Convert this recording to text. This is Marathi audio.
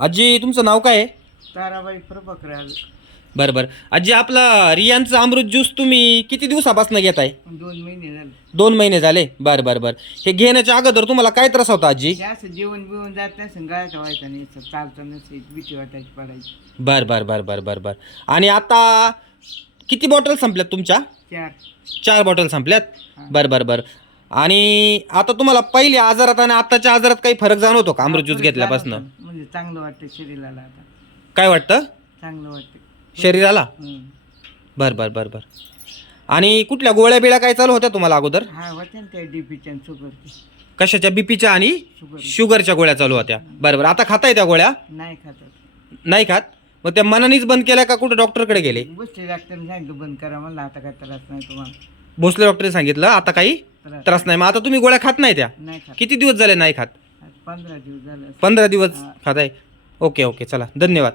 आजी तुमचं नाव काय आहे? ताराबाई प्रभाकर आलं. बरं बरं. आजी आपला रियांचं अमृत ज्यूस तुम्ही किती दिवसापासून घेताय? 2 महिने झाले. 2 महिने झाले. बरं बरं बरं. हे घेण्याच्या अगोदर तुम्हाला काय त्रास होता आजी? जास्त जेवण बिवून जात नाही, गळ्यात व्हायचा नाही, चालता नसे, भीती वाटायची पडायची. बरं बरं बरं बरं बरं बरं. आणि आता किती बॉटल संपल्यात तुमच्या? 4. 4 बॉटल संपल्यात. हा. बरं बरं बरं. आणि आता तुम्हाला पहिले आजारात आणि आताच्या आजारात काही फरक जाणवतो का अमृत ज्यूस फरक घेतल्यापासून? जाणवतो. म्हणजे चांगलं वाटतं शरीराला आता. काय वाटतं चांगलं वाटतं शरीराला? हम्म. बरं बरं बरं बरं. आणि कुठल्या गोळ्या बिळ्या काय चालू होत्या तुम्हाला अगोदर? हा होत्या ना त्या डीपीच्या शुगरची. कशाच्या? बीपीच्या आणि शुगर शुगरच्या गोळ्या चालू होत्या. बरं बरं. आता खाताय त्या गोळ्या? नाही खातात. नाही खात? मग त्या मनानेच बंद केल्या का कुठं डॉक्टरकडे गेले? बसले डॉक्टरने सांगितलं बंद करा, म्हणलं आता काय त्रास नाही तुम्हाला. भोसले डॉक्टरने सांगितलं आता काही त्रास नाही. मग आता तुम्ही गोळ्या खात नाही त्या? नाही खात. किती दिवस झाले नाही खात? 15 दिवस झाले. 15 दिवस हा. खाताय. ओके ओके चला धन्यवाद.